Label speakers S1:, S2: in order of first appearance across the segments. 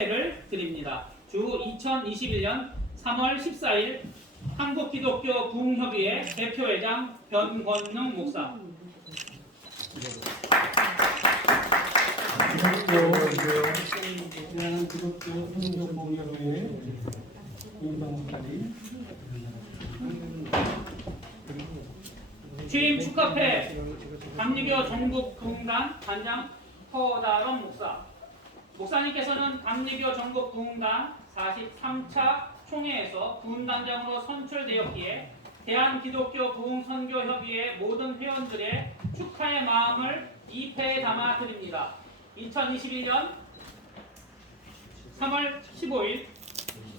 S1: 를 드립니다. 주 2021년 3월 14일 한국기독교 부흥협의회 대표회장 변권능 목사
S2: 기독교 기독교 윤방칼이
S1: 취임 축하패 감리교 전국 부흥단 단장 허다론 목사 목사님께서는 감리교 전국 부흥단 43차 총회에서 부흥단장으로 선출되었기에 대한기독교 부흥선교협의회 모든 회원들의 축하의 마음을 이 패에 담아 드립니다. 2021년 3월 15일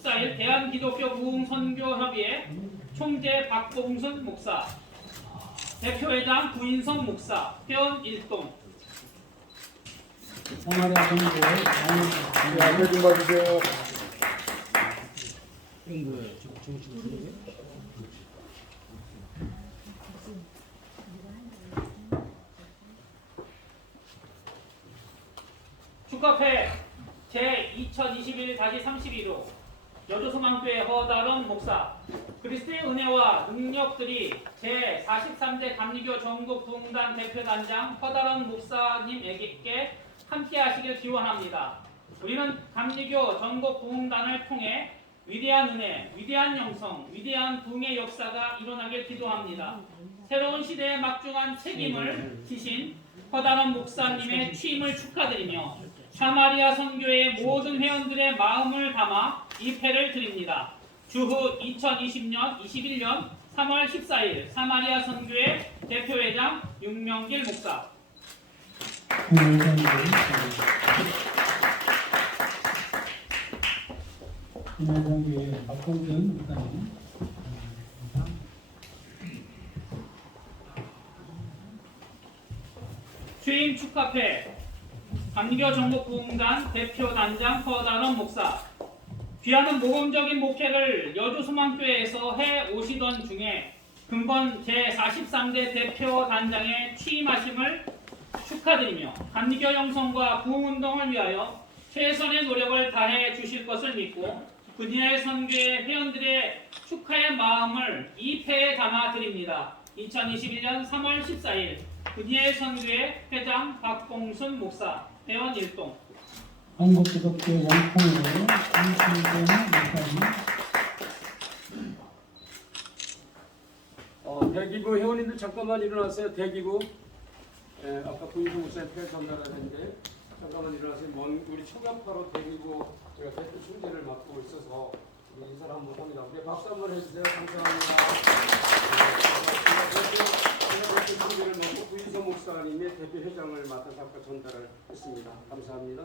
S1: 14일 대한기독교 부흥선교협의회 총재 박봉순 목사 대표회장 구인성 목사 회원 일동
S2: 사마리아 성교
S3: 네, 안내 좀 봐주세요.
S1: 축하패 제 2021-32로 여주소망교회 허다론 목사 그리스도의 은혜와 능력들이 제 43대 감리교 전국 부흥단 대표단장 허다론 목사님에게 함께 하시길 기원합니다. 우리는 감리교 전국 부흥단을 통해 위대한 은혜, 위대한 영성, 위대한 부흥의 역사가 일어나길 기도합니다. 새로운 시대에 막중한 책임을 지신 허다란 목사님의 취임을 축하드리며 사마리아 선교의 모든 회원들의 마음을 담아 이 패를 드립니다. 주후 2020년 21년 3월 14일 사마리아 선교회 대표회장 윤명길 목사
S2: 김회장교회 박봉준 목사님
S1: 취임 축하패 감리교 전국부흥단 대표단장 허다론 목사. 귀하는 모범적인 목회를 여주소망교회에서 해 오시던 중에 금번 제43대 대표단장에 취임하심을 축하드리며 감리교 형성과 부흥운동을 위하여 최선의 노력을 다해 주실 것을 믿고 그디의 선교의 회원들의 축하의 마음을 이 패에 담아 드립니다. 2021년 3월 14일 그디의 선교회 회장 박봉순 목사 회원 일동
S2: 한국기독교 영통회 김신경 목사님
S3: 어, 대기부 회원님들 잠깐만 일어나세요. 대기부. 예, 아까 목사님께 전달하는데 잠깐만 일어나세요. 먼 우리 초간파로 대기부 제가 대표 총재를 맡고 있어서 우리 인사를 한번 합니다. 네, 박수 한번 해주세요. 감사합니다. 네, 대표 맡고 부인수 목사님의 대표 회장을 맡아서 아까 전달을 했습니다. 감사합니다.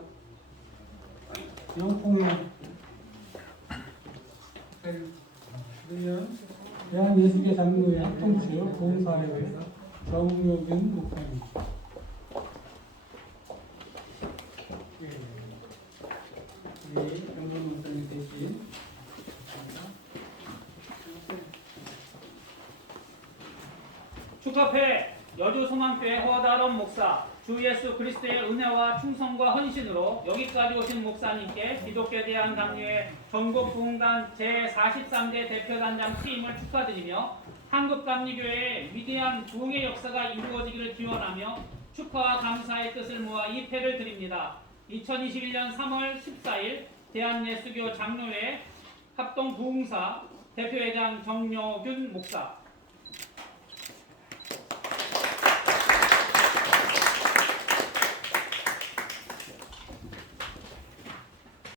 S2: 그러면 대한예수계 장로회 합동체 봉사회 정묘균 목사님 예. 대신
S1: 축하패 여주 소망교회 허다론 목사 주 예수 그리스도의 은혜와 충성과 헌신으로 여기까지 오신 목사님께 기독교에 대한 강요의 전국 부흥단 제43대 대표단장 취임을 축하드리며 한국 감리교회의 위대한 부흥의 역사가 이루어지기를 기원하며 축하와 감사의 뜻을 모아 이 패를 드립니다. 2021년 3월 14일 대한예수교 장로회 합동 부흥사 대표회장 정여균 목사